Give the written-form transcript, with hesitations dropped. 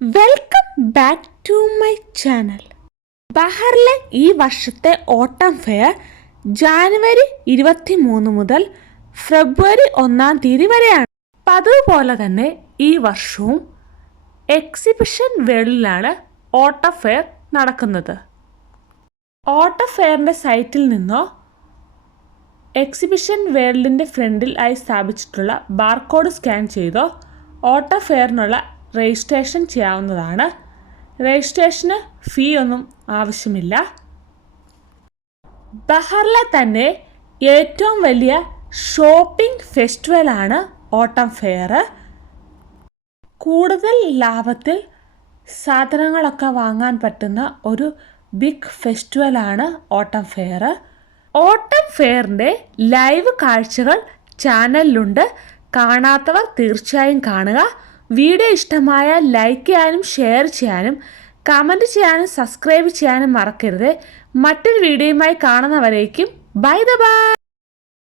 Welcome back to my channel. ബഹറിലെ ഈ വർഷത്തെ ഓട്ടം ഫെയർ ജാനുവരി 23 മുതൽ ഫെബ്രുവരി 1 വരെയാണ്. പതിവ് പോലെ തന്നെ ഈ വർഷവും എക്സിബിഷൻ വേൾഡിലാണ് ഓട്ടം ഫെയർ നടക്കുന്നത്. ഓട്ടം ഫെയറിൻ്റെ സൈറ്റിൽ നിന്നോ എക്സിബിഷൻ വേൾഡിൻ്റെ ഫ്രണ്ടിൽ ആയി സ്ഥാപിച്ചിട്ടുള്ള ബാർകോഡ് സ്കാൻ ചെയ്തോ ഓട്ടം ഫെയറിനുള്ള രജിസ്ട്രേഷൻ ചെയ്യാവുന്നതാണ്. രജിസ്ട്രേഷന് ഫീ ഒന്നും ആവശ്യമില്ല. ബഹറിലെ തന്നെ ഏറ്റവും വലിയ ഷോപ്പിംഗ് ഫെസ്റ്റിവലാണ് ഓട്ടം ഫെയർ. കൂടുതൽ ലാഭത്തിൽ സാധനങ്ങളൊക്കെ വാങ്ങാൻ പറ്റുന്ന ഒരു ബിഗ് ഫെസ്റ്റിവലാണ് ഓട്ടം ഫെയർ. ഓട്ടം ഫെയറിൻ്റെ ലൈവ് കാഴ്ചകൾ ചാനലിലുണ്ട്. കാണാത്തവർ തീർച്ചയായും കാണുക. വീഡിയോ ഇഷ്ടമായാൽ ലൈക്ക് ചെയ്യാനും ഷെയർ ചെയ്യാനും കമൻറ്റ് ചെയ്യാനും സബ്സ്ക്രൈബ് ചെയ്യാനും മറക്കരുത്. മറ്റൊരു വീഡിയോയുമായി കാണുന്നവരേക്കും ബൈ.